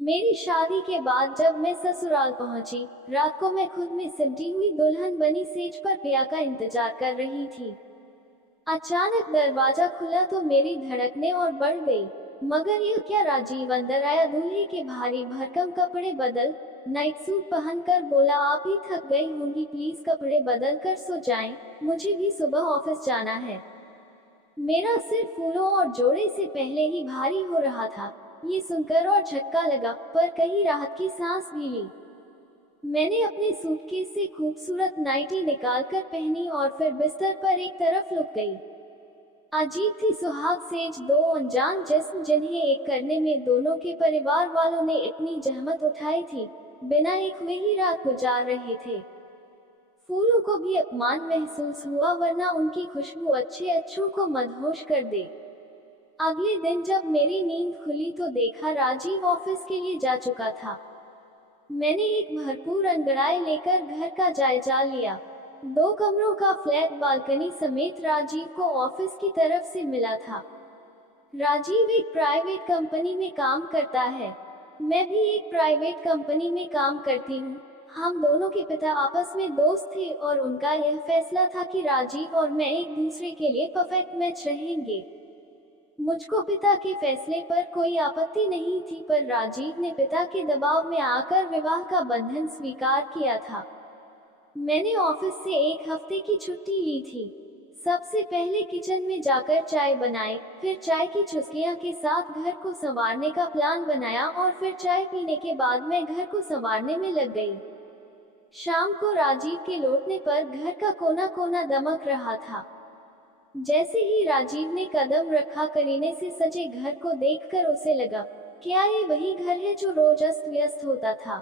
मेरी शादी के बाद जब मैं ससुराल पहुंची, रात को मैं खुद में सिमटी हुई दुल्हन बनी सेज पर पिया का इंतजार कर रही थी। अचानक दरवाजा खुला तो मेरी धड़कनें और बढ़ गई। मगर यह क्या, राजीव अंदर आया, दूल्हे के भारी भरकम कपड़े बदल नाइट सूट पहनकर बोला, आप ही थक गई होंगी, प्लीज कपड़े बदल कर सो जाएं, मुझे भी सुबह ऑफिस जाना है। मेरा सिर फूलों और जोड़े से पहले ही भारी हो रहा था। ये सुनकर और झटका लगा, पर कहीं राहत की सांस भी ली। मैंने अपने सूटकेस से खूबसूरत नाइटी निकालकर पहनी और फिर बिस्तर पर एक तरफ लुक गई। अजीब थी सुहाग सेज, दो अनजान जिस्म जिन्हें एक करने में दोनों के परिवार वालों ने इतनी जहमत उठाई थी, बिना एक हुए ही रात गुजार रहे थे। फूलों को भी अपमान महसूस हुआ, वरना उनकी खुशबू अच्छे अच्छों को मदहोश कर दे। अगले दिन जब मेरी नींद खुली तो देखा राजीव ऑफिस के लिए जा चुका था। मैंने एक भरपूर अंगड़ाई लेकर घर का जायजा लिया। 2 कमरों का फ्लैट बालकनी समेत राजीव को ऑफिस की तरफ से मिला था। राजीव एक प्राइवेट कंपनी में काम करता है। मैं भी एक प्राइवेट कंपनी में काम करती हूँ। हम दोनों के पिता आपस में दोस्त थे और उनका यह फैसला था कि राजीव और मैं एक दूसरे के लिए परफेक्ट मैच रहेंगे। मुझको पिता के फैसले पर कोई आपत्ति नहीं थी, पर राजीव ने पिता के दबाव में आकर विवाह का बंधन स्वीकार किया था। मैंने ऑफिस से 1 हफ्ते की छुट्टी ली थी। सबसे पहले किचन में जाकर चाय बनाई, फिर चाय की चुस्कियां के साथ घर को संवारने का प्लान बनाया और फिर चाय पीने के बाद मैं घर को संवारने में लग गई। शाम को राजीव के लौटने पर घर का कोना कोना दमक रहा था। जैसे ही राजीव ने कदम रखा, करीने से सजे घर को देखकर उसे लगा, क्या ये वही घर है जो रोज अस्त व्यस्त होता था।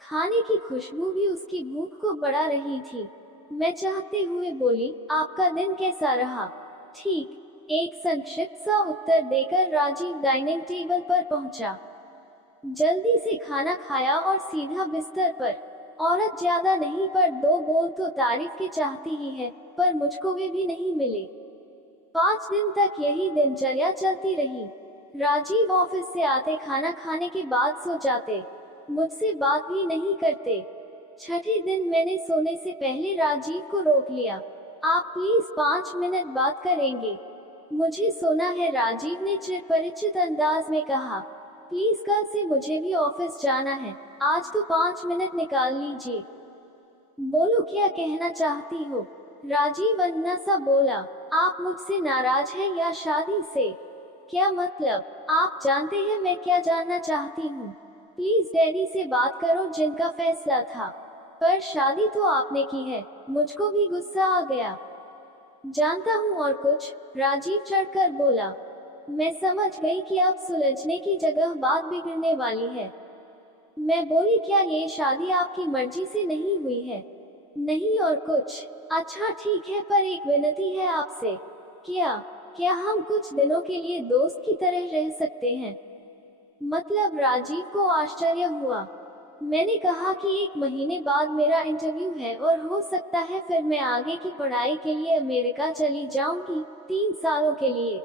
खाने की खुशबू भी उसकी भूख को बढ़ा रही थी। मैं चाहते हुए बोली, आपका दिन कैसा रहा? ठीक, एक संक्षिप्त सा उत्तर देकर राजीव डाइनिंग टेबल पर पहुंचा। जल्दी से खाना खाया और सीधा बिस्तर पर। औरत ज्यादा नहीं पर 2 बोल तो तारीफ के चाहती ही है, पर मुझको वे भी नहीं मिले। 5 दिन तक यही दिनचर्या चलती रही। राजीव ऑफिस से आते, खाना खाने के बाद सो जाते, मुझसे बात भी नहीं करते। छठे दिन मैंने सोने से पहले राजीव को रोक लिया। आप प्लीज 5 मिनट बात करेंगे? मुझे सोना है, राजीव ने चिरपरिचित अंदाज में कहा। प्लीज, कल से मुझे भी ऑफिस जाना है, आज तो 5 मिनट निकाल लीजिए। बोलो, क्या कहना चाहती हो? राजीव अन्ना सा बोला। आप मुझसे नाराज हैं या शादी से? क्या मतलब? आप जानते हैं मैं क्या जानना चाहती हूँ। प्लीज डैडी से बात करो, जिनका फैसला था। पर शादी तो आपने की है। मुझको भी गुस्सा आ गया। जानता हूँ और कुछ, राजीव चढ़कर बोला। मैं समझ गई कि अब सुलझने की जगह बात बिगड़ने वाली है। मैं बोली, क्या ये शादी आपकी मर्जी से नहीं हुई है? नहीं और कुछ। अच्छा ठीक है, पर एक विनती है आपसे। क्या? क्या हम कुछ दिनों के लिए दोस्त की तरह रह सकते हैं? मतलब? राजीव को आश्चर्य हुआ। मैंने कहा कि 1 महीने बाद मेरा इंटरव्यू है और हो सकता है फिर मैं आगे की पढ़ाई के लिए अमेरिका चली जाऊंगी, 3 सालों के लिए।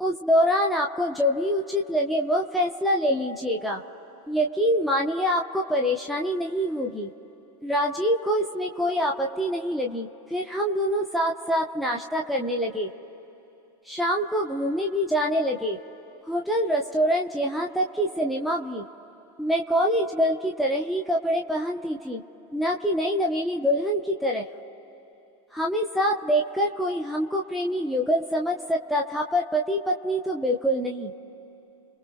उस दौरान आपको जो भी उचित लगे वह फैसला ले लीजिएगा। यकीन मानिए आपको परेशानी नहीं होगी। राजीव को इसमें कोई आपत्ति नहीं लगी। फिर हम दोनों साथ साथ नाश्ता करने लगे। शाम को घूमने भी जाने लगे, होटल, रेस्टोरेंट, यहाँ तक कि सिनेमा भी। मैं कॉलेज गर्ल की तरह ही कपड़े पहनती थी, न कि नई नवेली दुल्हन की तरह। हमें साथ देखकर कोई हमको प्रेमी युगल समझ सकता था, पर पति पत्नी तो बिल्कुल नहीं।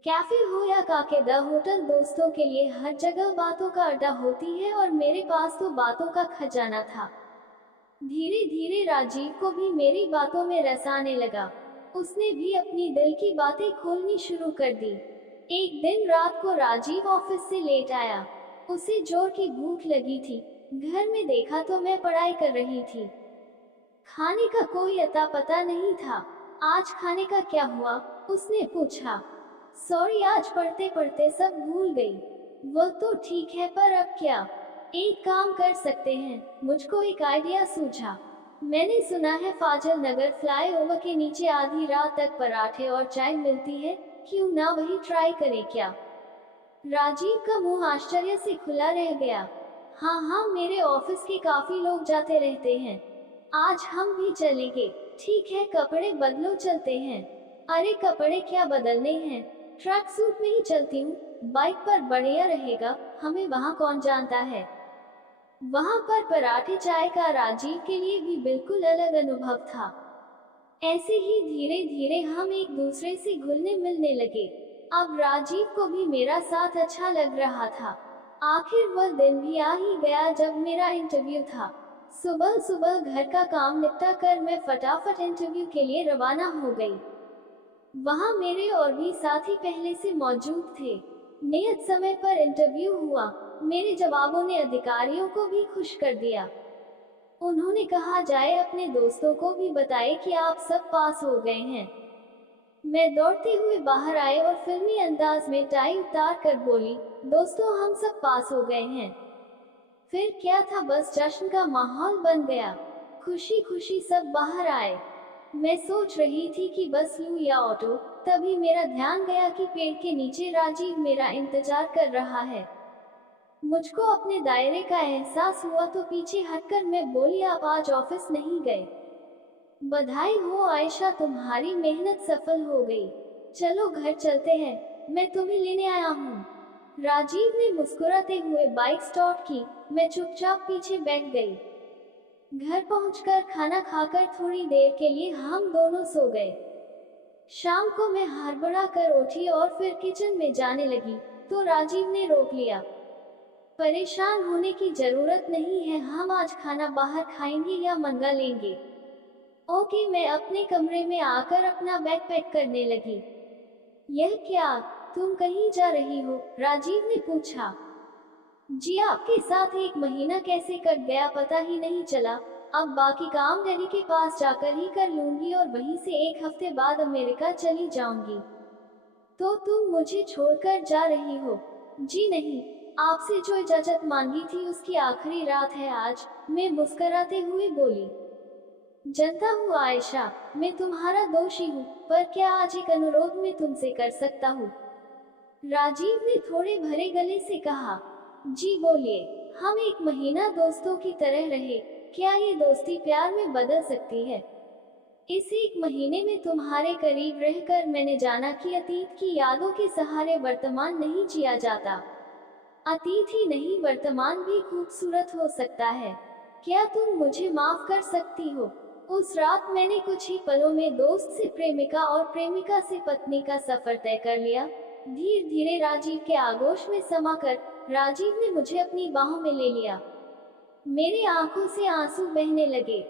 कैफे हो या काके द होटल, दोस्तों के लिए हर जगह बातों का अड्डा होती है और मेरे पास तो बातों का खजाना था। धीरे धीरे राजीव को भी मेरी बातों में रस आने लगा। उसने भी अपनी दिल की बातें खोलनी शुरू कर दी। एक दिन रात को राजीव ऑफिस से लेट आया। उसे जोर की भूख लगी थी। घर में देखा तो मैं पढ़ाई कर रही थी। खाने का कोई अता पता नहीं था। आज खाने का क्या हुआ? उसने पूछा। सॉरी, आज पढ़ते पढ़ते सब भूल गई। वो तो ठीक है, पर अब क्या? एक काम कर सकते हैं, मुझको एक आइडिया सूझा। मैंने सुना है फाजिल नगर फ्लाईओवर के नीचे आधी रात तक पराठे और चाय मिलती है, क्यों ना वही ट्राई करें? क्या? राजीव का मुंह आश्चर्य से खुला रह गया। हाँ हाँ, मेरे ऑफिस के काफी लोग जाते रहते हैं। आज हम भी चलेंगे। ठीक है, कपड़े बदलो, चलते हैं। अरे कपड़े क्या बदलने हैं, ट्रैक सूट में ही चलती हूँ। बाइक पर बढ़िया रहेगा, हमें वहाँ कौन जानता है। वहाँ पर पराठे चाय का राजीव के लिए भी बिल्कुल अलग अनुभव था। ऐसे ही धीरे धीरे हम एक दूसरे से घुलने मिलने लगे। अब राजीव को भी मेरा साथ अच्छा लग रहा था। आखिर वह दिन भी आ ही गया जब मेरा इंटरव्यू था। सुबह सुबह घर का काम निपटा कर मैं फटाफट इंटरव्यू के लिए रवाना हो गई। वहाँ मेरे और भी साथी पहले से मौजूद थे। नियत समय पर इंटरव्यू हुआ। मेरे जवाबों ने अधिकारियों को भी खुश कर दिया। उन्होंने कहा जाए अपने दोस्तों को भी बताए कि आप सब पास हो गए हैं। मैं दौड़ते हुए बाहर आए और फिल्मी अंदाज में टाई उतार कर बोली, दोस्तों हम सब पास हो गए हैं। फिर क्या था, बस जश्न का माहौल बन गया। खुशी खुशी सब बाहर आए। मैं सोच रही थी कि बस लूं या ऑटो, तभी मेरा ध्यान गया कि पेड़ के नीचे राजीव मेरा इंतजार कर रहा है। मुझको अपने दायरे का एहसास हुआ तो पीछे हटकर मैं बोली, आप आज ऑफिस नहीं गए। बधाई हो आयशा, तुम्हारी मेहनत सफल हो गई। चलो घर चलते हैं, मैं तुम्हें लेने आया हूँ। राजीव ने मुस्कुराते हुए बाइक स्टार्ट की। मैं चुपचाप पीछे बैठ गई। घर पहुंचकर खाना खाकर थोड़ी देर के लिए हम दोनों सो गए। शाम को मैं हड़बड़ा कर उठी और फिर किचन में जाने लगी तो राजीव ने रोक लिया। परेशान होने की जरूरत नहीं है, हम आज खाना बाहर खाएंगे या मंगा लेंगे। ओके, मैं अपने कमरे में आकर अपना बैग पैक करने लगी। यह क्या, तुम कहीं जा रही हो? राजीव ने पूछा। जी, आपके साथ एक महीना कैसे कट गया पता ही नहीं चला। अब बाकी काम डैडी के पास जाकर ही कर लूंगी और वहीं से एक हफ्ते बाद अमेरिका चली जाऊंगी। तो तुम मुझे छोड़कर जा रही हो? जी नहीं, आपसे जो इजाजत मांगी थी उसकी आखिरी रात है आज, मैं मुस्कुराते हुए बोली। जानता हूँ आयशा, मैं तुम्हारा दोषी हूँ, पर क्या आज एक अनुरोध मैं तुमसे कर सकता हूँ? राजीव ने थोड़े भरे गले से कहा। जी बोलिए। हम एक महीना दोस्तों की तरह रहे, क्या ये दोस्ती प्यार में बदल सकती है? इस एक महीने में तुम्हारे करीब रहकर मैंने जाना कि अतीत की यादों के सहारे वर्तमान नहीं जिया जाता। अतीत ही नहीं, वर्तमान भी खूबसूरत हो सकता है। क्या तुम मुझे माफ कर सकती हो? उस रात मैंने कुछ ही पलों में दोस्त से प्रेमिका और प्रेमिका से पत्नी का सफर तय कर लिया। धीरे धीरे राजीव के आगोश में समाकर राजीव ने मुझे अपनी बाहों में ले लिया। मेरी आंखों से आंसू बहने लगे।